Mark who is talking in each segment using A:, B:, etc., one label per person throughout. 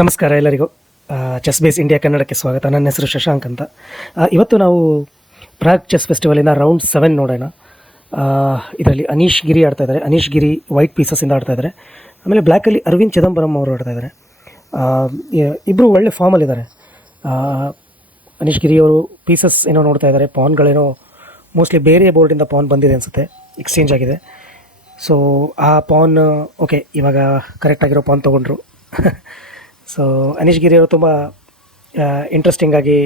A: ನಮಸ್ಕಾರ ಎಲ್ಲರಿಗೂ. Chess base India ಕನ್ನಡಕ್ಕೆ ಸ್ವಾಗತ. ನನ್ನ ಹೆಸರು ಶಶಾಂಕ್ ಅಂತ. ಇವತ್ತು ನಾವು ಪ್ರಾಗ್ ಚೆಸ್ ಫೆಸ್ಟಿವಲಿಂದ ರೌಂಡ್ ಸೆವೆನ್ ನೋಡೋಣ. ಇದರಲ್ಲಿ ಅನೀಶ್ ಗಿರಿ ಆಡ್ತಾ ಇದ್ದಾರೆ ಅನೀಶ್ ಗಿರಿ ವೈಟ್ ಪೀಸಸ್ಸಿಂದ ಆಡ್ತಾ ಇದ್ದಾರೆ ಆಮೇಲೆ ಬ್ಲ್ಯಾಕಲ್ಲಿ ಅರವಿಂದ್ ಚಿದಂಬರಂ ಅವರು ಆಡ್ತಾ ಇದ್ದಾರೆ ಇಬ್ಬರು ಒಳ್ಳೆ ಫಾರ್ಮಲ್ಲಿದ್ದಾರೆ ಅನೀಶ್ ಗಿರಿ ಅವರು ಪೀಸಸ್ ಏನೋ ನೋಡ್ತಾ ಇದ್ದಾರೆ ಪಾನ್ಗಳೇನೋ ಮೋಸ್ಟ್ಲಿ ಬೇರೆ ಬೋರ್ಡಿಂದ ಪಾನ್ ಬಂದಿದೆ ಅನಿಸುತ್ತೆ. ಎಕ್ಸ್ಚೇಂಜ್ ಆಗಿದೆ. ಸೊ ಆ ಪಾನ್ ಓಕೆ ಇವಾಗ ಕರೆಕ್ಟಾಗಿರೋ ಪಾನ್ ತೊಗೊಂಡ್ರು. ಸೊ ಅನೀಶ್ ಗಿರಿ ಅವರು ತುಂಬ ಇಂಟ್ರೆಸ್ಟಿಂಗ್ ಆಗಿ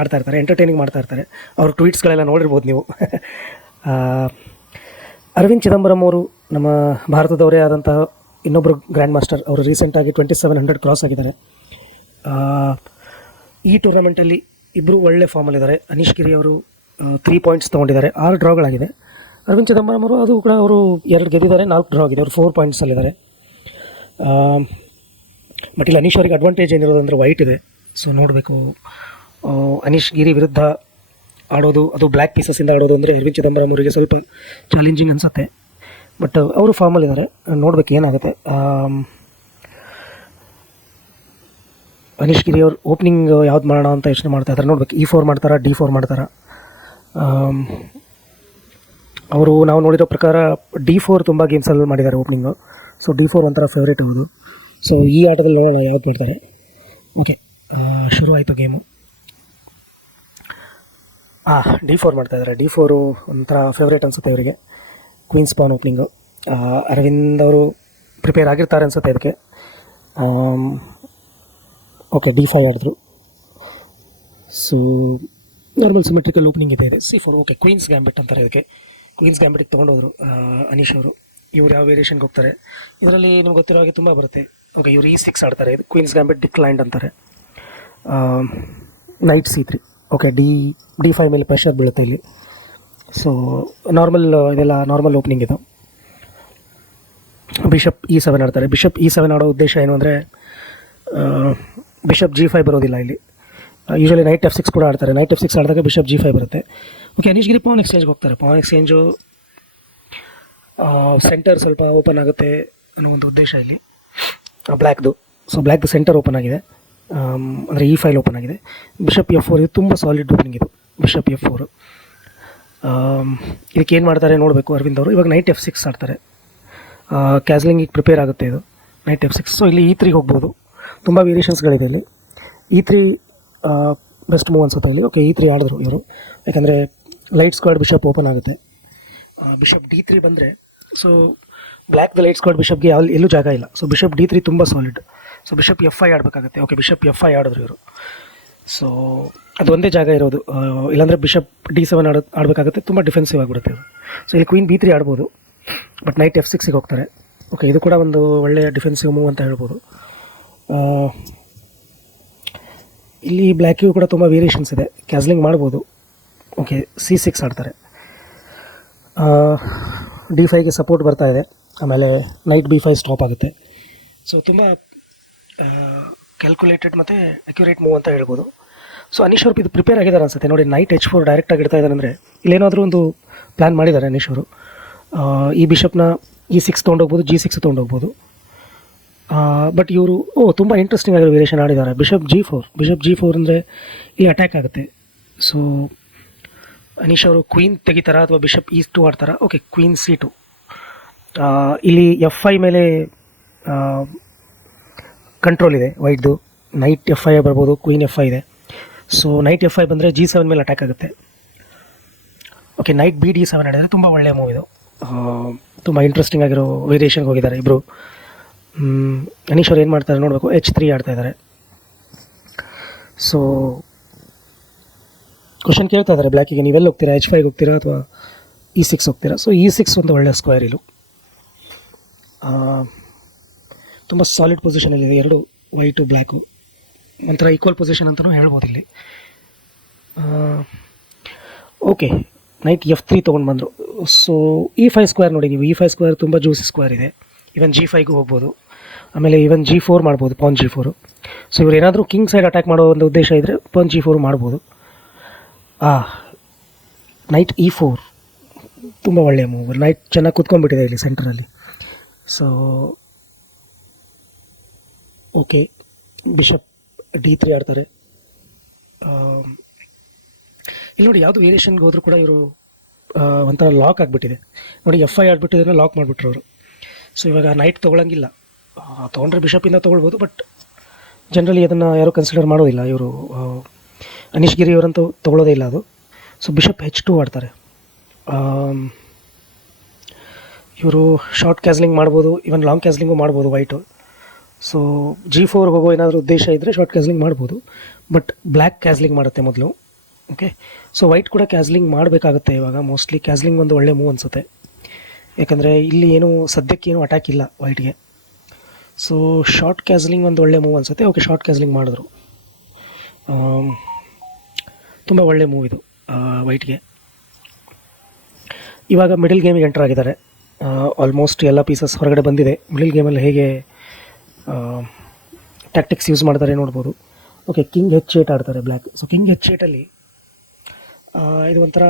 A: ಆಡ್ತಾ ಇರ್ತಾರೆ ಎಂಟರ್ಟೈನಿಂಗ್ ಮಾಡ್ತಾ ಇರ್ತಾರೆ. ಅವ್ರ ಟ್ವೀಟ್ಸ್ಗಳೆಲ್ಲ ನೋಡಿರ್ಬೋದು ನೀವು. ಅರವಿಂದ್ ಚಿದಂಬರಂ ಅವರು ನಮ್ಮ ಭಾರತದವರೇ ಆದಂತಹ ಇನ್ನೊಬ್ಬರು ಗ್ರ್ಯಾಂಡ್ ಮಾಸ್ಟರ್ ಅವರು ರೀಸೆಂಟಾಗಿ ಟ್ವೆಂಟಿ ಸೆವೆನ್ ಹಂಡ್ರೆಡ್ ಕ್ರಾಸ್ ಆಗಿದ್ದಾರೆ. ಈ ಟೂರ್ನಮೆಂಟಲ್ಲಿ ಇಬ್ಬರು ಒಳ್ಳೆ ಫಾರ್ಮಲ್ಲಿದ್ದಾರೆ ಅನೀಶ್ ಗಿರಿ ಅವರು ತ್ರೀ ಪಾಯಿಂಟ್ಸ್ ತೊಗೊಂಡಿದ್ದಾರೆ. ಆರು ಡ್ರಾಗಳಾಗಿದೆ ಅರವಿಂದ್ ಚಿದಂಬರಂ ಅವರು, ಅದು ಕೂಡ ಅವರು ಎರಡು ಗೆದ್ದಿದ್ದಾರೆ, ನಾಲ್ಕು ಡ್ರಾ ಆಗಿದೆ. ಅವರು ಫೋರ್ ಪಾಯಿಂಟ್ಸಲ್ಲಿದ್ದಾರೆ ಬಟ್ ಇಲ್ಲಿ ಅನೀಶ್ ಅವರಿಗೆ ಅಡ್ವಾಂಟೇಜ್ ಏನಿರೋದು ಅಂದರೆ ವೈಟ್ ಇದೆ. ಸೊ ನೋಡಬೇಕು. ಅನೀಶ್ ಗಿರಿ ವಿರುದ್ಧ ಆಡೋದು, ಅದು ಬ್ಲ್ಯಾಕ್ ಪೀಸಸ್ಸಿಂದ ಆಡೋದು ಅಂದರೆ ಅರವಿಂದ್ ಚಿದಂಬರಂ ಅವರಿಗೆ ಸ್ವಲ್ಪ ಚಾಲೆಂಜಿಂಗ್ ಅನಿಸುತ್ತೆ. ಬಟ್ ಅವರು ಫಾರ್ಮಲ್ಲಿದ್ದಾರೆ ನೋಡ್ಬೇಕು ಏನಾಗುತ್ತೆ. ಅನೀಶ್ ಗಿರಿ ಅವ್ರು ಓಪನಿಂಗ್ ಯಾವ್ದು ಮಾಡೋಣ ಅಂತ ಯೋಚನೆ ಮಾಡ್ತಾ ಇದ್ದಾರೆ ನೋಡ್ಬೇಕು ಇ ಫೋರ್ ಮಾಡ್ತಾರಾ ಡಿ ಫೋರ್ ಮಾಡ್ತಾರಾ? ಅವರು ನಾವು ನೋಡಿರೋ ಪ್ರಕಾರ ಡಿ ಫೋರ್ ತುಂಬ ಗೇಮ್ಸಲ್ಲಿ ಮಾಡಿದ್ದಾರೆ ಓಪನಿಂಗು ಸೊ ಡಿ ಫೋರ್ ಒಂಥರ ಫೇವ್ರೇಟ್ ಹೌದು ಸೊ ಈ ಆಟದಲ್ಲಿ ನೋಡೋಣ ಯಾವ್ದು ಮಾಡ್ತಾರೆ. ಓಕೆ ಶುರು ಆಯಿತು ಗೇಮು. ಹಾಂ ಡಿ ಫೋರ್ ಮಾಡ್ತಾ ಇದ್ದಾರೆ ಡಿ ಫೋರು ಒಂಥರ ಫೇವ್ರೇಟ್ ಅನಿಸುತ್ತೆ ಇವರಿಗೆ. ಕ್ವೀನ್ಸ್ ಪಾನ್ ಓಪನಿಂಗು ಅರವಿಂದ್ ಅವರು ಪ್ರಿಪೇರ್ ಆಗಿರ್ತಾರೆ ಅನಿಸುತ್ತೆ ಇದಕ್ಕೆ. ಓಕೆ ಡಿ ಫೈವ್ ಆಡಿದ್ರು. ಸೊ ನಾರ್ಮಲ್ ಸಿಮೆಟ್ರಿಕಲ್ ಓಪನಿಂಗ್ ಇದೆ ಇದೆ. C four okay queen's gambit ಅಂತಾರೆ ಇದಕ್ಕೆ. ಕ್ವೀನ್ಸ್ ಗ್ಯಾಂಬಿಟಿಗೆ ತೊಗೊಂಡೋದ್ರು ಅನೀಶ್ ಅವರು. ಇವ್ರು ಯಾವ ವೇರಿಯೇಷನ್ಗೆ ಹೋಗ್ತಾರೆ? ಇದರಲ್ಲಿ ನಿಮ್ಗೆ ಗೊತ್ತಿರೋ ಹಾಗೆ ತುಂಬ ಬರುತ್ತೆ. ಓಕೆ, ಇವರು ಇ ಸಿಕ್ಸ್ ಆಡ್ತಾರೆ. ಇದು ಕ್ವೀನ್ಸ್ ಗ್ಯಾಂಬಿಟ್ ಡಿಕ್ಲೈನ್ಡ್ ಅಂತಾರೆ. Knight C three okay D D five ಮೇಲೆ ಪ್ರೆಷರ್ ಬೀಳುತ್ತೆ ಇಲ್ಲಿ. ಸೊ ನಾರ್ಮಲ್ ಇದೆಲ್ಲ ನಾರ್ಮಲ್ ಓಪನಿಂಗ್ ಇದು. ಬಿಷಪ್ ಇ ಸೆವೆನ್ ಆಡ್ತಾರೆ. ಬಿಷಪ್ ಇ ಸೆವೆನ್ ಆಡೋ ಉದ್ದೇಶ ಏನು ಅಂದರೆ ಬಿಷಪ್ ಜಿ ಫೈವ್ ಬರೋದಿಲ್ಲ ಇಲ್ಲಿ. ಯೂಶಲಿ ನೈಟ್ ಎಫ್ ಸಿಕ್ಸ್ ಕೂಡ ಆಡ್ತಾರೆ. ನೈಟ್ ಎಫ್ ಸಿಕ್ಸ್ ಆಡಿದಾಗ ಬಿಷಪ್ ಜಿ ಫೈವ್ ಬರುತ್ತೆ. ಓಕೆ ಅನೀಶ್ ಗಿರಿ ಪವನ್ ಎಕ್ಸ್ಚೇಂಜ್ಗೆ ಹೋಗ್ತಾರೆ. ಪವನ್ ಎಕ್ಸ್ಚೇಂಜು ಸೆಂಟರ್ ಸ್ವಲ್ಪ ಓಪನ್ ಆಗುತ್ತೆ ಅನ್ನೋ ಒಂದು ಉದ್ದೇಶ ಇಲ್ಲಿ. ಬ್ಲ್ಯಾಕ್ದು. ಸೊ ಬ್ಲ್ಯಾಕ್ದು ಸೆಂಟರ್ ಓಪನ್ ಆಗಿದೆ. ಅಂದರೆ ಈ ಫೈಲ್ ಓಪನ್ ಆಗಿದೆ. ಬಿಷಪ್ ಎಫ್ ಫೋರ್ ಇದು ತುಂಬ ಸಾಲಿಡ್ ಓಪನಿಂಗ್ ಇದು. ಬಿಷಪ್ ಎಫ್ ಫೋರು ಇದಕ್ಕೆ ಏನು ಮಾಡ್ತಾರೆ ನೋಡಬೇಕು ಅರವಿಂದ್ ಅವರು. ಇವಾಗ ನೈಟ್ ಎಫ್ ಸಿಕ್ಸ್ ಆಡ್ತಾರೆ. ಕ್ಯಾಸ್ಲಿಂಗಿಗೆ ಪ್ರಿಪೇರ್ ಆಗುತ್ತೆ ಇದು. ನೈಟ್ ಎಫ್ ಸಿಕ್ಸ್ ಸೊ ಇಲ್ಲಿ ಈ ತ್ರೀ ಹೋಗ್ಬೋದು. ತುಂಬ ವೇರಿಯೇಷನ್ಸ್ಗಳಿದೆ ಇಲ್ಲಿ. ಈ ತ್ರೀ ಬೆಸ್ಟ್ ಮೂವ್ ಅನ್ಸುತ್ತೆ ಇಲ್ಲಿ. ಓಕೆ ಈ ತ್ರೀ ಆಡಿದ್ರು ಇವರು. ಯಾಕಂದರೆ ಲೈಟ್ ಸ್ಕ್ವಾಡ್ ಬಿಷಪ್ ಓಪನ್ ಆಗುತ್ತೆ. ಬಿಷಪ್ ಡಿ ತ್ರೀ ಬಂದರೆ ಸೊ ಬ್ಲ್ಯಾಕ್ ಲೈಟ್ ಸ್ಕ್ವಾಡ್ ಬಿಷಪ್ಗೆ ಯಾವ ಎಲ್ಲೂ ಜಾಗ ಇಲ್ಲ. ಸೊ ಬಿಷಪ್ ಡಿ ತ್ರೀ ತುಂಬ solid so bishop F five ಆಡಬೇಕಾಗುತ್ತೆ. Okay bishop F five ಆಡಿದ್ರು ಇವರು. ಸೊ ಅದು ಒಂದೇ ಜಾಗ ಇರೋದು. ಇಲ್ಲಾಂದರೆ ಬಿಷಪ್ ಡಿ ಸೆವೆನ್ ಆಡೋ ಆಡಬೇಕಾಗುತ್ತೆ. ತುಂಬ ಡಿಫೆನ್ಸಿವ್ ಆಗಿಬಿಡುತ್ತೆ ಅದು ಸೊ ಇಲ್ಲಿ ಕ್ವೀನ್ ಬಿ ತ್ರೀ ಆಡ್ಬೋದು. ಬಟ್ ನೈಟ್ ಎಫ್ ಸಿಕ್ಸಿಗೆ ಹೋಗ್ತಾರೆ. ಓಕೆ ಇದು ಕೂಡ ಒಂದು ಒಳ್ಳೆಯ ಡಿಫೆನ್ಸಿವ್ ಮೂವ್ ಅಂತ ಹೇಳ್ಬೋದು. ಇಲ್ಲಿ ಬ್ಲ್ಯಾಕಿಗೂ ಕೂಡ ತುಂಬ ವೇರಿಯೇಷನ್ಸ್ ಇದೆ. ಕ್ಯಾಸ್ಲಿಂಗ್ ಮಾಡ್ಬೋದು. ಓಕೆ ಸಿ ಸಿಕ್ಸ್ ಆಡ್ತಾರೆ. ಡಿ ಫೈಗೆ ಸಪೋರ್ಟ್ ಬರ್ತಾ ಇದೆ. ಆಮೇಲೆ ನೈಟ್ ಬಿ ಫೈ ಸ್ಟಾಪ್ ಆಗುತ್ತೆ. ಸೊ ತುಂಬ ಕ್ಯಾಲ್ಕುಲೇಟೆಡ್ ಮತ್ತು ಅಕ್ಯುರೇಟ್ ಮೂವ್ ಅಂತ ಹೇಳ್ಬೋದು. ಸೊ ಅನೀಶ್ ಅವರು ಇದು ಪ್ರಿಪೇರ್ ಆಗಿದ್ದಾರೆ ಅನ್ಸುತ್ತೆ. ನೋಡಿ ನೈಟ್ ಎಚ್ ಫೋರ್ ಡೈರೆಕ್ಟಾಗಿ ಇಡ್ತಾ ಇದ್ದಾರೆ ಅಂದರೆ ಇಲ್ಲೇನಾದರೂ ಒಂದು ಪ್ಲ್ಯಾನ್ ಮಾಡಿದ್ದಾರೆ ಅನೀಶ್ ಅವರು. ಈ ಬಿಷಪ್ನ ಇ ಸಿಕ್ಸ್ ತೊಗೊಂಡೋಗ್ಬೋದು ಜಿ ಸಿಕ್ಸ್ ತೊಗೊಂಡೋಗ್ಬೋದು ಬಟ್ ಇವರು, ಓ, ತುಂಬ ಇಂಟ್ರೆಸ್ಟಿಂಗ್ ಆಗಿರೋ ವೇರಿಯೇಷನ್ ಆಡಿದ್ದಾರೆ. Bishop g four bishop g four ಅಂದರೆ ಇಲ್ಲಿ ಅಟ್ಯಾಕ್ ಆಗುತ್ತೆ. ಸೊ ಅನೀಶ್ ಅವರು ಕ್ವೀನ್ ತೆಗಿತಾರ ಅಥವಾ ಬಿಷಪ್ ಈಸ್ ಟು ಆಡ್ತಾರಾ? ಓಕೆ ಕ್ವೀನ್ ಸಿ ಟು ಇಲ್ಲಿ ಎಫ್ ಐ ಮೇಲೆ ಕಂಟ್ರೋಲ್ ಇದೆ ವೈಟ್ದು ನೈಟ್ ಎಫ್ ಐ ಬರ್ಬೋದು ಕ್ವೀನ್ ಎಫ್ ಐ ಇದೆ. ಸೊ ನೈಟ್ ಎಫ್ ಐ ಬಂದರೆ ಜಿ ಸೆವೆನ್ ಮೇಲೆ ಅಟ್ಯಾಕ್ ಆಗುತ್ತೆ. Okay knight b d seven ಆಡಿದರೆ ತುಂಬ ಒಳ್ಳೆಯ ಮೂವ್ ಇದು. ತುಂಬ ಇಂಟ್ರೆಸ್ಟಿಂಗ್ ಆಗಿರೋ ವೇರಿಯೇಷನ್ಗೆ ಹೋಗಿದ್ದಾರೆ ಇಬ್ಬರು ಅನೀಶ್ ಅವ್ರು ಏನು ಮಾಡ್ತಾರೆ ನೋಡಬೇಕು? ಎಚ್ ತ್ರೀ ಆಡ್ತಾ ಇದ್ದಾರೆ. ಸೊ ಕ್ವಶನ್ ಕೇಳ್ತಾ ಇದ್ದಾರೆ ಬ್ಲ್ಯಾಕಿಗೆ ನೀವೆಲ್ಲ ಹೋಗ್ತೀರಾ? ಎಚ್ ಫೈಗೆ ಹೋಗ್ತೀರಾ ಅಥವಾ ಇ ಸಿಕ್ಸ್ ಹೋಗ್ತೀರಾ? ಸೊ ಇ ಸಿಕ್ಸ್ ಒಂದು ಒಳ್ಳೆಯ ಸ್ಕ್ವೇರ್ ಇಲ್ಲು ತುಂಬ ಸಾಲಿಡ್ ಪೊಸಿಷನಲ್ಲಿದೆ ಎರಡು ವೈಟು ಬ್ಲ್ಯಾಕು ಒಂಥರ ಈಕ್ವಲ್ ಪೊಸಿಷನ್ ಅಂತಲೂ ಹೇಳ್ಬೋದು ಇಲ್ಲಿ. ಓಕೆ ನೈಟ್ ಎಫ್ ತ್ರೀ ತೊಗೊಂಡು ಬಂದರು. ಸೊ ಇ ಫೈ ಸ್ಕ್ವೇರ್ ನೋಡಿ ನೀವು. ಇ ಫೈ ಸ್ಕ್ವೇರ್ ತುಂಬ ಜ್ಯೂಸಿ ಸ್ಕ್ವೇರ್ ಇದೆ. ಇವನ್ ಜಿ ಫೈಗೂ ಹೋಗ್ಬೋದು. ಆಮೇಲೆ ಇವನ್ ಜಿ ಫೋರ್ ಮಾಡ್ಬೋದು ಪಾನ್ ಜಿ ಫೋರು ಸೊ ಇವ್ರು ಏನಾದರೂ ಕಿಂಗ್ ಸೈಡ್ ಅಟ್ಯಾಕ್ ಮಾಡೋ ಒಂದು ಉದ್ದೇಶ ಇದ್ದರೆ ಪಾನ್ ಜಿ ಫೋರ್ ಮಾಡ್ಬೋದು. ಆ ನೈಟ್ ಇ ಫೋರ್ ತುಂಬ ಒಳ್ಳೆಯ ಮೂವಿ ನೈಟ್ ಚೆನ್ನಾಗಿ ಕುತ್ಕೊಂಡ್ಬಿಟ್ಟಿದೆ ಇಲ್ಲಿ ಸೆಂಟ್ರಲ್ಲಿ so okay bishop d three ಆಡ್ತಾರೆ. ಆಮ್, ಇಲ್ಲಿ ನೋಡಿ ಯಾವುದು ವೇರಿಯೇಷನ್ಗೆ ಹೋದರೂ ಕೂಡ ಇವರು ಒಂಥರ ಲಾಕ್ ಆಗಿಬಿಟ್ಟಿದೆ. ನೋಡಿ ಎಫ್ ಐ ಆಡ್ಬಿಟ್ಟಿದ್ರೆ ಲಾಕ್ ಮಾಡಿಬಿಟ್ರು ಅವರು. ಸೊ ಇವಾಗ ನೈಟ್ ತೊಗೊಳಂಗಿಲ್ಲ. ತೊಗೊಂಡ್ರೆ ಬಿಷಪಿಂದ ತೊಗೊಳ್ಬೋದು ಬಟ್ ಜನರಲಿ ಅದನ್ನು ಯಾರೂ ಕನ್ಸಿಡರ್ ಮಾಡೋದಿಲ್ಲ ಇವರು ಅನೀಶ್ ಗಿರಿ ಅವರಂತೂ ತೊಗೊಳ್ಳೋದೇ ಇಲ್ಲ ಅದು. ಸೊ ಬಿಷಪ್ ಹೆಚ್ ಟು ಆಡ್ತಾರೆ. ಇವರು ಶಾರ್ಟ್ ಕ್ಯಾಸ್ಲಿಂಗ್ ಮಾಡ್ಬೋದು ಇವನ್ ಲಾಂಗ್ ಕ್ಯಾಸ್ಲಿಂಗು ಮಾಡ್ಬೋದು ವೈಟು ಸೊ ಜಿ ಫೋರ್ ಹೋಗೋ ಏನಾದರೂ ಉದ್ದೇಶ ಇದ್ದರೆ ಶಾರ್ಟ್ ಕ್ಯಾಸ್ಲಿಂಗ್ ಮಾಡ್ಬೋದು. ಬಟ್ ಬ್ಲ್ಯಾಕ್ ಕ್ಯಾಸ್ಲಿಂಗ್ ಮಾಡುತ್ತೆ ಮೊದಲು. ಓಕೆ ಸೊ ವೈಟ್ ಕೂಡ ಕ್ಯಾಸ್ಲಿಂಗ್ ಮಾಡಬೇಕಾಗುತ್ತೆ ಇವಾಗ. ಮೋಸ್ಟ್ಲಿ ಕ್ಯಾಸ್ಲಿಂಗ್ ಒಂದು ಒಳ್ಳೆ ಮೂವ್ ಅನಿಸುತ್ತೆ. ಯಾಕಂದರೆ ಇಲ್ಲಿ ಏನು, ಸದ್ಯಕ್ಕೆ ಏನು ಅಟ್ಯಾಕ್ ಇಲ್ಲ ವೈಟ್ಗೆ ಸೊ ಶಾರ್ಟ್ ಕ್ಯಾಸ್ಲಿಂಗ್ ಒಂದು ಒಳ್ಳೆ ಮೂವ್ ಅನಿಸುತ್ತೆ. ಓಕೆ ಶಾರ್ಟ್ ಕ್ಯಾಸ್ಲಿಂಗ್ ಮಾಡಿದ್ರು. ತುಂಬ ಒಳ್ಳೆ ಮೂವ್ ಇದು ವೈಟ್ಗೆ. ಇವಾಗ ಮಿಡಲ್ ಗೇಮಿಗೆ ಎಂಟರ್ ಆಗಿದ್ದಾರೆ. ಆಲ್ಮೋಸ್ಟ್ ಎಲ್ಲ ಪೀಸಸ್ ಹೊರಗಡೆ ಬಂದಿದೆ. ಮಿಡಲ್ ಗೇಮಲ್ಲಿ ಹೇಗೆ ಟ್ಯಾಕ್ಟಿಕ್ಸ್ ಯೂಸ್ ಮಾಡ್ತಾರೆ ನೋಡ್ಬೋದು. ಓಕೆ ಕಿಂಗ್ ಹೆಚ್ ಏಟ್ ಆಡ್ತಾರೆ ಬ್ಲ್ಯಾಕ್ ಸೊ ಕಿಂಗ್ ಹೆಚ್ ಏಟಲ್ಲಿ ಇದು ಒಂಥರ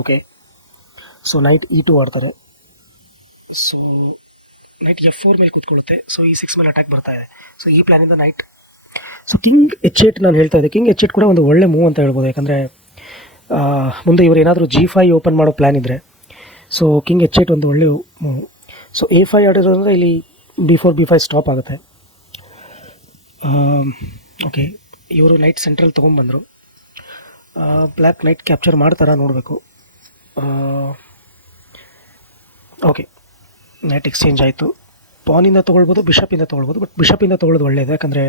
A: okay so knight E two ಆಡ್ತಾರೆ. ಸೊ ನೈಟ್ ಎಫ್ ಫೋರ್ ಮೇಲೆ ಕೂತ್ಕೊಳ್ಳುತ್ತೆ. ಸೊ ಈ ಸಿಕ್ಸ್ ಮೇಲೆ ಅಟ್ಯಾಕ್ ಬರ್ತಾ ಇದೆ. ಸೊ ಈ ಪ್ಲ್ಯಾನಿಂದ knight so king h eight ನಾನು ಹೇಳ್ತಾ ಇದ್ದೆ. ಕಿಂಗ್ ಎಚ್ ಏಟ್ ಕೂಡ ಒಂದು ಒಳ್ಳೆ ಮೂವ್ ಅಂತ ಹೇಳ್ಬೋದು. ಯಾಕಂದರೆ ಮುಂದೆ ಇವರು ಏನಾದರೂ ಜಿ ಫೈ ಓಪನ್ ಮಾಡೋ ಪ್ಲ್ಯಾನ್ ಇದ್ದರೆ ಸೊ ಕಿಂಗ್ ಎಚ್ ಏಟ್ ಒಂದು ಒಳ್ಳೆ ಮೂವ್ ಸೊ ಎ ಫೈ ಆಡಿರೋದ್ರಿಂದ ಇಲ್ಲಿ b four b five stop ಆಗುತ್ತೆ. ಓಕೆ ಇವರು ನೈಟ್ ಸೆಂಟ್ರಲ್ ತೊಗೊಂಬಂದರು ಬ್ಲ್ಯಾಕ್ ನೈಟ್ ಕ್ಯಾಪ್ಚರ್ ಮಾಡ್ತಾರ ನೋಡಬೇಕು. ಓಕೆ ನೈಟ್ ಎಕ್ಸ್ಚೇಂಜ್ ಆಯಿತು. ಪಾನಿಂದ ತೊಗೊಳ್ಬೋದು ಬಿಷಪಿಂದ ತೊಗೊಳ್ಬೋದು ಬಟ್ ಬಿಷಪಿಂದ ತೊಗೊಳ್ಳೋದು ಒಳ್ಳೆಯದು ಯಾಕಂದರೆ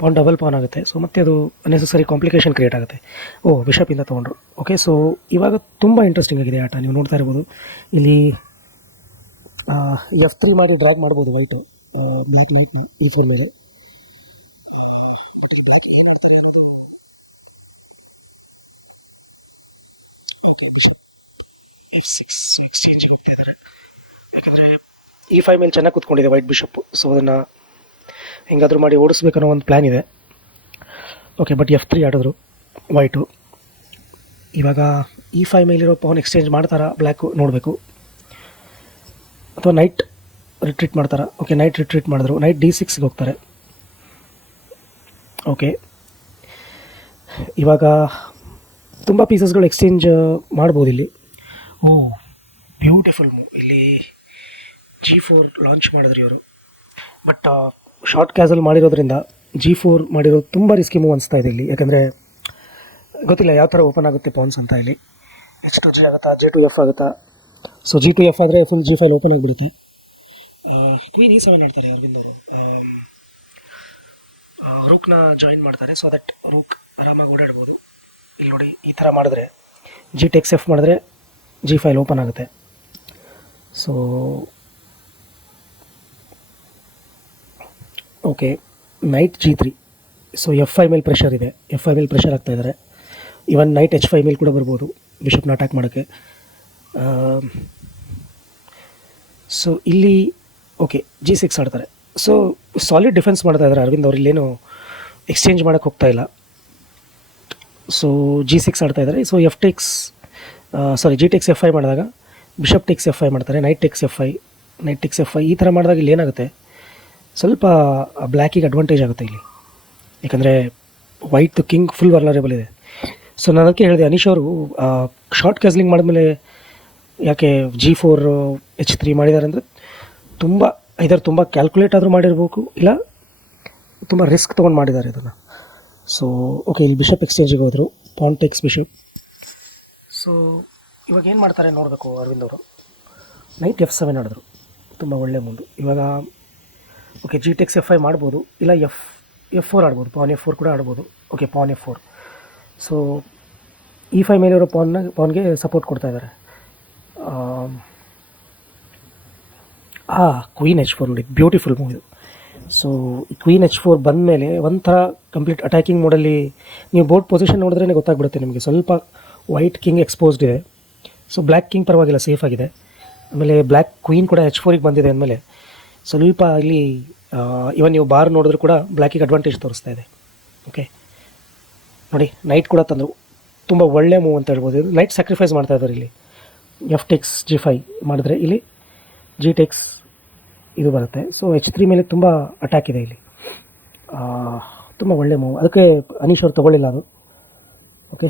A: ಪಾನ್ ಡಬಲ್ ಪಾನ್ ಆಗುತ್ತೆ. ಸೊ ಮತ್ತೆ ಅದು ಅನ್ನೆಸೆಸರಿ ಕಾಂಪ್ಲಿಕೇಶನ್ ಕ್ರಿಯೇಟ್ ಆಗುತ್ತೆ. ಓ ಬಿಷಪಿಂದ ತೊಗೊಂಡ್ರು. ಓಕೆ ಸೊ ಇವಾಗ ತುಂಬ ಇಂಟ್ರೆಸ್ಟಿಂಗ್ ಆಗಿದೆ ಆಟ. ನೀವು ನೋಡ್ತಾ ಇರ್ಬೋದು. ಇಲ್ಲಿ ಎಫ್ ತ್ರೀ ಮಾಡಿ ಡ್ರಾಗ್ ಮಾಡ್ಬೋದು white black knight e four ಮೇಲೆ. ಈ ಫೈವ್ ಮೇಲೆ ಚೆನ್ನಾಗಿ ಕುತ್ಕೊಂಡಿದೆ ವೈಟ್ ಬಿಷಪ್ ಸೊ ಅದನ್ನು ಹೆಂಗಾದರೂ ಮಾಡಿ ಓಡಿಸ್ಬೇಕನ್ನೋ ಒಂದು ಪ್ಲ್ಯಾನ್ ಇದೆ. ಓಕೆ ಬಟ್ ಎಫ್ ತ್ರೀ ಆಡಿದ್ರು ವೈಟು ಇವಾಗ ಇ ಫೈವ್ ಮೇಲಿರೋ ಪವನ್ ಎಕ್ಸ್ಚೇಂಜ್ ಮಾಡ್ತಾರಾ ಬ್ಲ್ಯಾಕು ನೋಡಬೇಕು. ಅಥವಾ ನೈಟ್ ರಿಟ್ರೀಟ್ ಮಾಡ್ತಾರಾ? ಓಕೆ ನೈಟ್ ರಿಟ್ರೀಟ್ ಮಾಡಿದ್ರು. ನೈಟ್ ಡಿ ಸಿಕ್ಸ್ಗೆ ಹೋಗ್ತಾರೆ. ಓಕೆ ಇವಾಗ ತುಂಬ ಪೀಸಸ್ಗಳು ಎಕ್ಸ್ಚೇಂಜ್ ಮಾಡ್ಬೋದು ಇಲ್ಲಿ. ಓ ಬ್ಯೂಟಿಫುಲ್ ಮೂವ್ ಇಲ್ಲಿ ಜಿ ಫೋರ್ ಲಾಂಚ್ ಮಾಡಿದ್ರಿ ಇವರು. ಬಟ್ ಶಾರ್ಟ್ ಕ್ಯಾಸಲ್ ಮಾಡಿರೋದ್ರಿಂದ ಜಿ ಫೋರ್ ಮಾಡಿರೋದು ತುಂಬ ರಿಸ್ಕಿ ಮೂವ್ ಅನಿಸ್ತಾ ಇದೆ ಇಲ್ಲಿ. ಯಾಕಂದರೆ ಗೊತ್ತಿಲ್ಲ ಯಾವ ಥರ ಓಪನ್ ಆಗುತ್ತೆ ಪಾನ್ಸ್ ಅಂತ ಇಲ್ಲಿ. ಎಚ್ ಟು ಜಿ ಆಗುತ್ತಾ? ಜೆ ಟು ಎಫ್ ಆಗುತ್ತಾ? ಸೊ ಜಿ ಟು ಎಫ್ ಆದರೆ ಫುಲ್ ಜಿ ಫೈಲ್ ಓಪನ್ ಆಗಿಬಿಡುತ್ತೆ. ಕ್ವೀನ್ ಈ ಸೆವೆನ್ ಆಡ್ತಾರೆ ಅರವಿಂದ್ ಅವರು. ರೂಕ್ನ ಜಾಯಿನ್ ಮಾಡ್ತಾರೆ. ಸೊ ದಟ್ ರೂಕ್ ಆರಾಮಾಗಿ ಓಡಾಡ್ಬೋದು. ಇಲ್ಲಿ ನೋಡಿ, ಈ ಥರ ಮಾಡಿದ್ರೆ ಜಿ ಟೆಕ್ಸ್ ಎಫ್ ಮಾಡಿದ್ರೆ ಜಿ ಫೈಲ್ ಓಪನ್ ಆಗುತ್ತೆ. So okay knight g three so f five ಮೇಲೆ ಪ್ರೆಷರ್ ಇದೆ. ಎಫ್ ಐ ಮೇಲೆ ಪ್ರೆಷರ್ ಆಗ್ತಾ ಇದ್ದಾರೆ ಇವನ್ ನೈಟ್ ಎಚ್ ಫೈ ಮೇಲೆ ಕೂಡ ಬರ್ಬೋದು ಬಿಷಪ್ನ ಅಟ್ಯಾಕ್ ಮಾಡೋಕ್ಕೆ. ಸೊ ಇಲ್ಲಿ ಓಕೆ ಜಿ ಸಿಕ್ಸ್ ಆಡ್ತಾರೆ. ಸೊ ಸಾಲಿಡ್ ಡಿಫೆನ್ಸ್ ಮಾಡ್ತಾ ಇದ್ದಾರೆ ಅರವಿಂದ್ ಅವ್ರು. ಇಲ್ಲೇನು ಎಕ್ಸ್ಚೇಂಜ್ ಮಾಡೋಕ್ಕೆ ಹೋಗ್ತಾ ಇಲ್ಲ. ಸೊ ಜಿ ಸಿಕ್ಸ್ ಆಡ್ತಾ ಇದ್ದಾರೆ so f takes sorry g takes f five ಮಾಡಿದಾಗ ಬಿಷಪ್ ಟೆಕ್ಸ್ ಎಫ್ ಐ ಮಾಡ್ತಾರೆ. Knight takes f five knight takes f five ಈ ಥರ ಮಾಡಿದಾಗ ಇಲ್ಲಿ ಏನಾಗುತ್ತೆ? ಸ್ವಲ್ಪ ಬ್ಲ್ಯಾಕಿಗೆ ಅಡ್ವಾಂಟೇಜ್ ಆಗುತ್ತೆ ಇಲ್ಲಿ. ಯಾಕಂದರೆ ವೈಟ್ ಕಿಂಗ್ ಫುಲ್ ವರ್ನರೇಬಲ್ ಇದೆ. ಸೊ ನಾನು ಅದಕ್ಕೆ ಹೇಳಿದೆ, ಅನೀಶ್ ಅವರು ಶಾರ್ಟ್ ಕ್ಯಾಸ್ಲಿಂಗ್ ಮಾಡಿದ್ಮೇಲೆ ಯಾಕೆ ಜಿ ಫೋರ್ ಎಚ್ ತ್ರೀ ಮಾಡಿದ್ದಾರೆ ಅಂದರೆ ತುಂಬ ಇದರ ತುಂಬ ಕ್ಯಾಲ್ಕುಲೇಟ್ ಆದರೂ ಮಾಡಿರ್ಬೇಕು, ಇಲ್ಲ ತುಂಬ ರಿಸ್ಕ್ ತೊಗೊಂಡು ಮಾಡಿದ್ದಾರೆ ಇದನ್ನು ಸೊ ಓಕೆ ಇಲ್ಲಿ ಬಿಷಪ್ ಎಕ್ಸ್ಚೇಂಜಿಗೆ ಹೋದರು ಪಾಂಟೆಕ್ಸ್ ಬಿಷಪ್ ಸೊ ಇವಾಗ ಏನು ಮಾಡ್ತಾರೆ ನೋಡಬೇಕು ಅರವಿಂದ್ ಅವರು? ನೈಟ್ ಎಫ್ ಸೆವೆನ್ ಆಡಿದ್ರು. ತುಂಬ ಒಳ್ಳೆ ಮುಂದು ಇವಾಗ okay G takes F five ಮಾಡ್ಬೋದು, ಇಲ್ಲ ಎಫ್ ಎಫ್ ಫೋರ್ ಆಡ್ಬೋದು ಪಾನ್ ಎಫ್ ಫೋರ್ ಕೂಡ ಆಡ್ಬೋದು. Okay pawn f four so e five ಮೇಲಿರೋ ಪಾನ್ನ ಪಾನ್ಗೆ ಸಪೋರ್ಟ್ ಕೊಡ್ತಾ ಇದ್ದಾರೆ ಆ ಕ್ವೀನ್ ಎಚ್ ಫೋರ್ ನೋಡಿ ಬ್ಯೂಟಿಫುಲ್ ಮೂವ್ ಇದು. ಸೊ ಕ್ವೀನ್ ಎಚ್ ಫೋರ್ ಬಂದ ಮೇಲೆ ಒಂಥರ ಕಂಪ್ಲೀಟ್ ಅಟ್ಯಾಕಿಂಗ್ ಮೋಡಲ್ಲಿ ನೀವು ಬೋರ್ಡ್ ಪೊಸಿಷನ್ ನೋಡಿದ್ರೆ ಗೊತ್ತಾಗ್ಬಿಡುತ್ತೆ ನಿಮಗೆ. ಸ್ವಲ್ಪ ವೈಟ್ ಕಿಂಗ್ ಎಕ್ಸ್ಪೋಸ್ಡ್ ಇದೆ. ಸೊ ಬ್ಲ್ಯಾಕ್ ಕಿಂಗ್ ಪರವಾಗಿಲ್ಲ ಸೇಫ್ ಆಗಿದೆ. ಆಮೇಲೆ ಬ್ಲ್ಯಾಕ್ ಕ್ವೀನ್ ಕೂಡ ಎಚ್ ಫೋರಿಗೆ ಬಂದಿದೆ ಅಂದಮೇಲೆ ಸ್ವಲ್ಪ ಆಗಲಿ ಇವನ್ ನೀವು ಬಾರ್ ನೋಡಿದ್ರು ಕೂಡ ಬ್ಲ್ಯಾಕಿಗೆ ಅಡ್ವಾಂಟೇಜ್ ತೋರಿಸ್ತಾ ಇದೆ. ಓಕೆ ನೋಡಿ ನೈಟ್ ಕೂಡ ತಂದರು. ತುಂಬ ಒಳ್ಳೆ ಮೂವ್ ಅಂತ ಹೇಳ್ಬೋದು. ಇದು ನೈಟ್ ಸ್ಯಾಕ್ರಿಫೈಸ್ ಮಾಡ್ತಾ ಇದ್ದಾರೆ ಇಲ್ಲಿ. ಎಫ್ ಟೆಕ್ಸ್ ಜಿ ಫೈ ಮಾಡಿದ್ರೆ ಇಲ್ಲಿ. ಜಿ ಟೆಕ್ಸ್ ಇದು ಬರುತ್ತೆ. ಸೊ ಎಚ್ ತ್ರೀ ಮೇಲೆ ತುಂಬ ಅಟ್ಯಾಕ್ ಇದೆ ಇಲ್ಲಿ. ತುಂಬ ಒಳ್ಳೆ ಮೂವ್ ಅದಕ್ಕೆ ಅನೀಶ್ ಅವ್ರು ತೊಗೊಳ್ಳಿಲ್ಲ ಅದು. Okay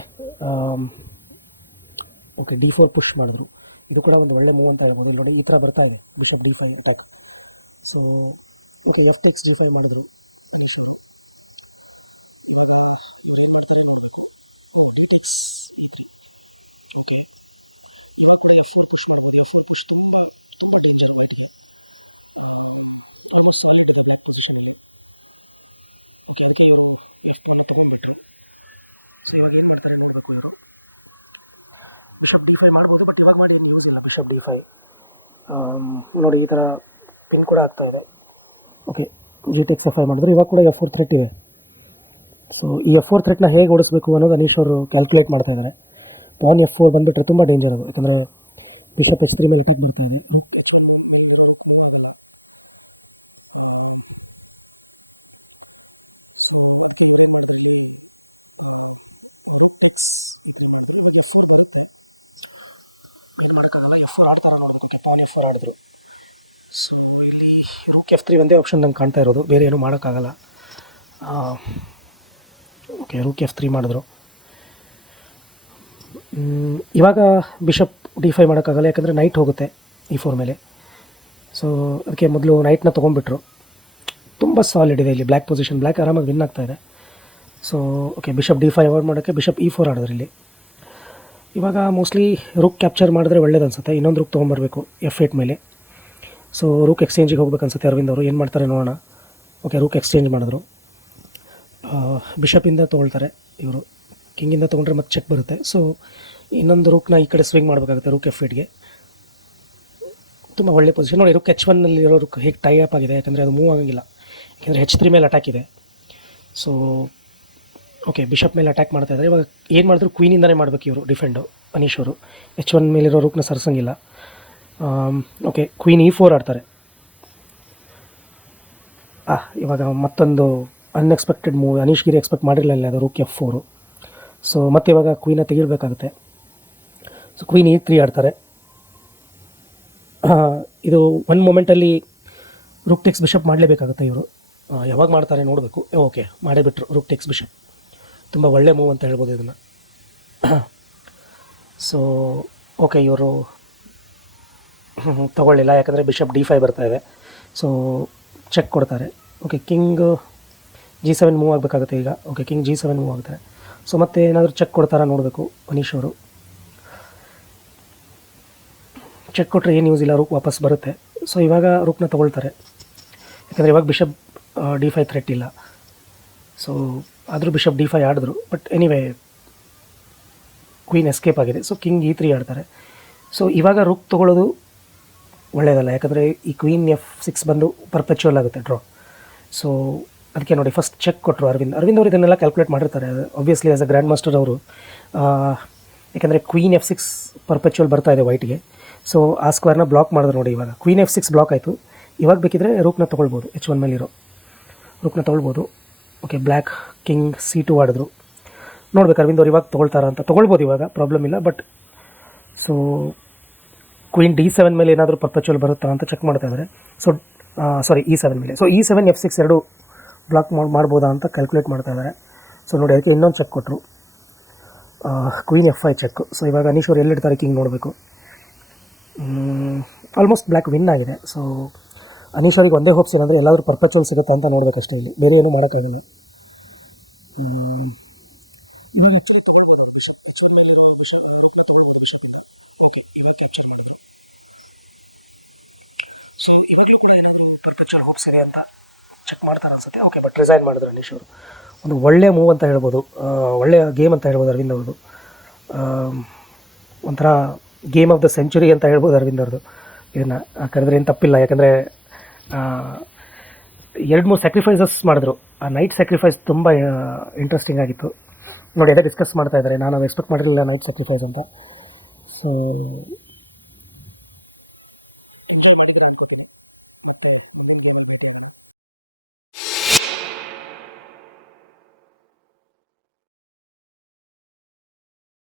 A: okay d four push ಮಾಡಿದ್ರು. ಇದು ಕೂಡ ಒಂದು ಒಳ್ಳೆ ಮೂವ್ ಅಂತ ಹೇಳ್ಬೋದು. ನೋಡಿ, ಈ ಥರ ಬರ್ತಾ ಇದೆ. Bishop d five attack so okay f x d five ಮಾಡಿದ್ರು ಬಿಷಪ್ ಡಿ ಫೈವ್ ನೋಡಿ ಈ ಥರ ಪಿನ್ ಕೂಡ ಆಗ್ತಾ ಇದೆ. Okay g takes f five ಮಾಡಿದ್ರು ಇವಾಗ ಕೂಡ ಎಫ್ ಫೋರ್ ಥ್ರೆಟ್ ಇದೆ. ಸೊ ಈ ಎಫ್ ಫೋರ್ ಥ್ರೆಟ್ನ ಹೇಗೆ ಓಡಿಸ್ಬೇಕು ಅನ್ನೋದು ಅನೀಶ್ ಅವರು ಕ್ಯಾಲ್ಕುಲೇಟ್ ಮಾಡ್ತಾ ಇದ್ದಾರೆ. ಪಾನ್ ಎಫ್ ಫೋರ್ ಬಂದುಬಿಟ್ರೆ ತುಂಬ ಡೇಂಜರ್ ಅದು. ಯಾಕಂದರೆ ಬಿಷಪ್ ಎಕ್ಸ್ ಮೇಲೆ ವಿಕೆಟ್ ಬರ್ತೀವಿ ಆಡಿದ್ರು ಇಲ್ಲಿ ರೂಕ್ ಎಫ್ ತ್ರೀ ಒಂದೇ ಆಪ್ಷನ್ ನಂಗೆ ಕಾಣ್ತಾ ಇರೋದು. ಬೇರೆ ಏನೂ ಮಾಡೋಕ್ಕಾಗಲ್ಲ. ಓಕೆ ರೂಕ್ ಎಫ್ ತ್ರೀ ಮಾಡಿದ್ರು. ಇವಾಗ ಬಿಷಪ್ ಡಿ ಫೈ ಮಾಡೋಕ್ಕಾಗಲ್ಲ, ಯಾಕಂದರೆ ನೈಟ್ ಹೋಗುತ್ತೆ ಈ ಫೋರ್ ಮೇಲೆ. ಸೊ ಅದಕ್ಕೆ ಮೊದಲು ನೈಟ್ನ ತೊಗೊಂಡ್ಬಿಟ್ರು. ತುಂಬ ಸಾಲಿಡ್ ಇದೆ ಇಲ್ಲಿ ಬ್ಲ್ಯಾಕ್ ಪೊಸಿಷನ್ ಬ್ಲ್ಯಾಕ್ ಆರಾಮಾಗಿ ವಿನ್ ಆಗ್ತಾ ಇದೆ. So okay bishop d five avoid ಮಾಡೋಕ್ಕೆ ಬಿಷಪ್ ಇ ಫೋರ್ ಆಡಿದ್ರು ಇಲ್ಲಿ ಇವಾಗ ಮೋಸ್ಟ್ಲಿ ರುಕ್ ಕ್ಯಾಪ್ಚರ್ ಮಾಡಿದ್ರೆ ಒಳ್ಳೇದು ಅನ್ಸುತ್ತೆ. ಇನ್ನೊಂದು ರುಕ್ ತೊಗೊಂಬರ್ಬೇಕು ಎಫ್ ಏಟ್ ಮೇಲೆ. ಸೊ ರೂಕ್ ಎಕ್ಸ್ಚೇಂಜಿಗೆ ಹೋಗ್ಬೇಕು ಅನ್ಸುತ್ತೆ ಅರವಿಂದ್ ಅವರು. ಏನು ಮಾಡ್ತಾರೆ ನೋಡೋಣ. ಓಕೆ ರೂಕ್ ಎಕ್ಸ್ಚೇಂಜ್ ಮಾಡಿದ್ರು. ಬಿಷಪಿಂದ ತೊಗೊಳ್ತಾರೆ ಇವರು. ಕಿಂಗಿಂದ ತೊಗೊಂಡ್ರೆ ಮತ್ತೆ ಚೆಕ್ ಬರುತ್ತೆ. ಸೊ ಇನ್ನೊಂದು ರೂಕ್ನ ಈ ಕಡೆ ಸ್ವಿಂಗ್ ಮಾಡಬೇಕಾಗುತ್ತೆ ರೂಕ್ ಎಫ್ ಏಟ್ಗೆ ತುಂಬ ಒಳ್ಳೆ ಪೊಸಿಷನ್ ನೋಡಿ ರೂಕ್ ಎಚ್ ಒನ್ನಲ್ಲಿ ಇರೋ ರೂಕ್ ಹೇಗೆ ಟೈ ಅಪ್ ಆಗಿದೆ, ಯಾಕಂದರೆ ಅದು ಮೂವ್ ಆಗಂಗಿಲ್ಲ. ಯಾಕಂದರೆ ಹೆಚ್ ತ್ರೀ ಮೇಲೆ ಅಟ್ಯಾಕ್ ಇದೆ. ಸೊ ಓಕೆ ಬಿಷಪ್ ಮೇಲೆ ಅಟ್ಯಾಕ್ ಮಾಡ್ತಾ ಇದ್ದಾರೆ ಇವಾಗ ಏನು ಮಾಡಿದ್ರು ಕ್ವೀನಿಂದನೇ ಮಾಡಬೇಕು ಇವರು ಡಿಫೆಂಡು ಅನೀಶ್ ಅವರು. ಎಚ್ ಒನ್ ಮೇಲಿರೋ ರೂಕ್ನ ಸರ್ಸಂಗಿಲ್ಲ. ಓಕೆ ಕ್ವೀನ್ ಇ ಫೋರ್ ಆಡ್ತಾರೆ. ಇವಾಗ ಮತ್ತೊಂದು unexpected move Anish Giri expect ಮಾಡಿರಲಿಲ್ಲ ಅದು ರೂಕ್ ಎಫ್ ಫೋರು ಸೊ ಮತ್ತೆ ಇವಾಗ ಕ್ವೀನ ತೆಗಿಳ್ಬೇಕಾಗುತ್ತೆ. ಸೊ ಕ್ವೀನ್ ಇ ತ್ರೀ ಆಡ್ತಾರೆ. ಇದು ಒನ್ ಮೂಮೆಂಟಲ್ಲಿ ರುಕ್ ಟೆಕ್ಸ್ ಬಿಷಪ್ ಮಾಡಲೇಬೇಕಾಗುತ್ತೆ ಇವರು. ಯಾವಾಗ ಮಾಡ್ತಾರೆ ನೋಡಬೇಕು. ಓಕೆ ಮಾಡೇ ಬಿಟ್ಟರು ರೂಕ್ ಟೆಕ್ಸ್ ಬಿಷಪ್ ತುಂಬ ಒಳ್ಳೆ ಮೂವ್ ಅಂತ ಹೇಳ್ಬೋದು ಇದನ್ನು. ಸೊ ಓಕೆ ಇವರು ತಗೊಳ್ಳಿಲ್ಲ. ಯಾಕಂದರೆ ಬಿಷಪ್ ಡಿ ಫೈ ಬರ್ತಾ ಇದೆ. ಸೊ ಚೆಕ್ ಕೊಡ್ತಾರೆ. Okay king g seven move ಆಗಬೇಕಾಗುತ್ತೆ ಈಗ. Okay king g seven move ಆಗ್ತಾರೆ ಸೊ ಮತ್ತೆ ಏನಾದರೂ ಚೆಕ್ ಕೊಡ್ತಾರಾ ನೋಡಬೇಕು ಮನೀಶ್ ಅವರು. ಚೆಕ್ ಕೊಟ್ಟರೆ ಏನು ಯೂಸ್ ಇಲ್ಲ ರೂಕ್ ವಾಪಸ್ ಬರುತ್ತೆ. ಸೊ ಇವಾಗ ರೂಕ್ನ ತೊಗೊಳ್ತಾರೆ. ಯಾಕಂದರೆ ಇವಾಗ ಬಿಷಪ್ ಡಿ ಫೈ ಥ್ರೆಟ್ ಇಲ್ಲ. ಸೊ ಆದರೂ ಬಿಷಪ್ ಡಿ ಫೈ ಆಡಿದ್ರು. ಬಟ್ ಎನಿವೇ ಕ್ವೀನ್ ಎಸ್ಕೇಪ್ ಆಗಿದೆ. ಸೊ ಕಿಂಗ್ ಈ ತ್ರೀ ಆಡ್ತಾರೆ. ಸೊ ಇವಾಗ ರೂಕ್ ತೊಗೊಳ್ಳೋದು ಒಳ್ಳೆಯದಲ್ಲ ಯಾಕಂದರೆ ಈ ಕ್ವೀನ್ ಎಫ್ ಸಿಕ್ಸ್ ಬಂದು ಪರ್ಪೆಚುವಲ್ ಆಗುತ್ತೆ ಡ್ರಾ ಸೊ ಅದಕ್ಕೆ ನೋಡಿ ಫಸ್ಟ್ ಚೆಕ್ ಕೊಟ್ಟರು ಅರವಿಂದ್. ಅರವಿಂದ್ ಅವರು ಇದನ್ನೆಲ್ಲ ಕ್ಯಾಲ್ಕುಲೇಟ್ ಮಾಡಿರ್ತಾರೆ. Obviously as a grandmaster ಅವರು ಯಾಕಂದರೆ ಕ್ವೀನ್ ಎಫ್ ಸಿಕ್ಸ್ ಪರ್ಪೆಚುವಲ್ ಬರ್ತಾ ಇದೆ ವೈಟ್ಗೆ ಸೊ ಆ ಸ್ಕ್ವೇರ್ನ ಬ್ಲಾಕ್ ಮಾಡಿದ್ರು ನೋಡಿ ಇವಾಗ. ಕ್ವೀನ್ ಎಫ್ ಸಿಕ್ಸ್ ಬ್ಲಾಕ್ ಆಯಿತು. ಇವಾಗ ಬೇಕಿದ್ರೆ ರೂಪ್ನ ತೊಗೊಳ್ಬೋದು ಎಚ್ ಒನ್ ಮೇಲಿರೋ ರೂಪ್ನ ತೊಗೊಳ್ಬೋದು. Okay black king c two ಆಡಿದ್ರು. ನೋಡ್ಬೇಕು ಅರವಿಂದ್ ಅವ್ರು ಇವಾಗ ತೊಗೊಳ್ತಾರ ಅಂತ. ತೊಗೊಳ್ಬೋದು ಇವಾಗ ಪ್ರಾಬ್ಲಮ್ ಇಲ್ಲ but so queen d seven ಮೇಲೆ ಏನಾದರೂ ಪರ್ಪಚುವಲ್ ಬರುತ್ತಾ ಅಂತ ಚೆಕ್ ಮಾಡ್ತಾ ಇದ್ದಾರೆ ಸೊ ಸಾರಿ ಇ ಸೆವೆನ್ ಮೇಲೆ. So e seven f six ಎರಡು ಬ್ಲಾಕ್ ಮಾಡಿ, ಮಾಡ್ಬೋದಾ ಅಂತ ಕ್ಯಾಲ್ಕುಲೇಟ್ ಮಾಡ್ತಾ ಇದ್ದಾರೆ ಸೊ ನೋಡಿ, ಅದಕ್ಕೆ ಇನ್ನೊಂದು ಚೆಕ್ ಕೊಟ್ಟರು queen f five check so ಇವಾಗ ಅನೀಶ್ ಅವರು ಎಲ್ಲಿಡ್ತಾರೆ ಕಿಂಗ್ ನೋಡಬೇಕು. ಆಲ್ಮೋಸ್ಟ್ ಬ್ಲ್ಯಾಕ್ ವಿನ್ ಆಗಿದೆ. ಸೊ ಅನೀಶ್ ಅವ್ರಿಗೆ ಒಂದೇ ಹೋಪ್ಸ್ ಏನಂದರೆ ಎಲ್ಲಾದರೂ ಪರ್ಪಚುವಲ್ ಸಿಗುತ್ತೆ ಅಂತ ನೋಡಬೇಕು ಅಷ್ಟೇ ಇಲ್ಲಿ. ಬೇರೆ ಏನೂ ಮಾಡೋಕ್ಕಾಗಲ್ಲ ಇವಾಗಲೂ ಕೂಡ ಪರ್ಪಚುವಲ್ ಹೋಪ್ಸ್ ಇದೆ ಅಂತ ಚೆಕ್ ಮಾಡ್ತಾರೆ ಅನ್ಸುತ್ತೆ. ಓಕೆ ಬಟ್ ರಿಸೈನ್ ಮಾಡಿದ್ರು ಅನೀಶ್ ಒಂದು ಒಳ್ಳೆ ಮೂವ್ ಅಂತ ಹೇಳ್ಬೋದು. ಒಳ್ಳೆಯ ಗೇಮ್ ಅಂತ ಹೇಳ್ಬೋದು ಅರವಿಂದ್ ಅವ್ರದ್ದು. ಒಂಥರ ಗೇಮ್ ಆಫ್ ದ ಸೆಂಚುರಿ ಅಂತ ಹೇಳ್ಬೋದು ಅರವಿಂದ್ ಅವ್ರದ್ದು. ಇದನ್ನು ಕರೆದ್ರೆ ಏನು ತಪ್ಪಿಲ್ಲ. ಯಾಕಂದರೆ ಎರಡು ಮೂರು ಸ್ಯಾಕ್ರಿಫೈಸಸ್ ಮಾಡಿದ್ರು. ಆ ನೈಟ್ ಸ್ಯಾಕ್ರಿಫೈಸ್ ತುಂಬ ಇಂಟ್ರೆಸ್ಟಿಂಗ್ ಆಗಿತ್ತು. ನೋಡಿ, ಅದೇ ಡಿಸ್ಕಸ್ ಮಾಡ್ತಾ ಇದ್ದಾರೆ. ನಾನು ಎಕ್ಸ್ಪೆಕ್ಟ್ ಮಾಡಿರಲಿಲ್ಲ ನೈಟ್ ಸ್ಯಾಕ್ರಿಫೈಸ್ ಅಂತ. ಸೊ